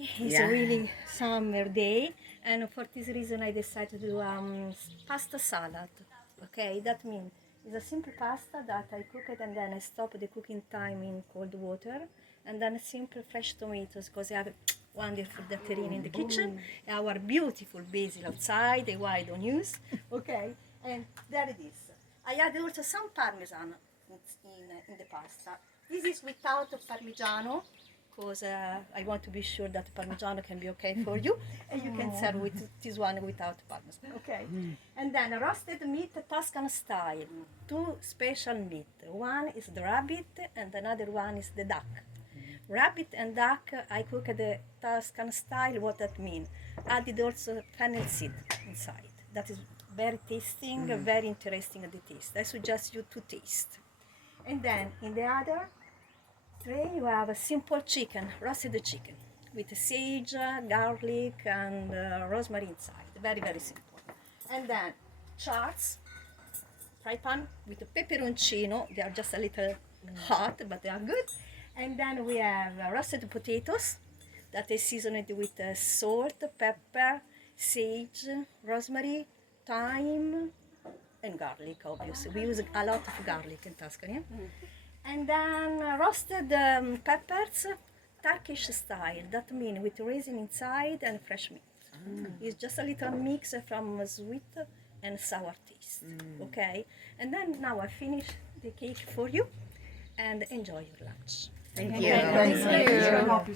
It's a really summer day, and for this reason I decided to do pasta salad. Okay, that means it's a simple pasta that I cook it and then I stop the cooking time in cold water, and then simple fresh tomatoes because I have wonderful datterine in the kitchen, our beautiful basil outside, the white onions. Okay, and there it is. I add also some parmesan in the pasta. This is without parmigiano because I want to be sure that Parmigiano can be okay for you, and you can serve with this one without Parmesan. Okay. And then roasted meat Tuscan style. Two special meat. One is the rabbit, and another one is the duck. Rabbit and duck, I cook the Tuscan style. What that means? Added also fennel seed inside. That is very tasting, very interesting the taste. I suggest you to taste. And then in the other tray you have a simple chicken, roasted chicken, with sage, garlic, and rosemary inside. Very, very simple. And then charts, fry pan with a pepperoncino. They are just a little hot, but they are good. And then we have roasted potatoes that is seasoned with salt, pepper, sage, rosemary, thyme, and garlic, obviously. We use a lot of garlic in Tuscany. And then roasted peppers, Turkish style. That means with raisin inside and fresh meat. It's just a little mix from sweet and sour taste. Okay? And then now I finish the cake for you and enjoy your lunch. Thank Okay? you. Thank you.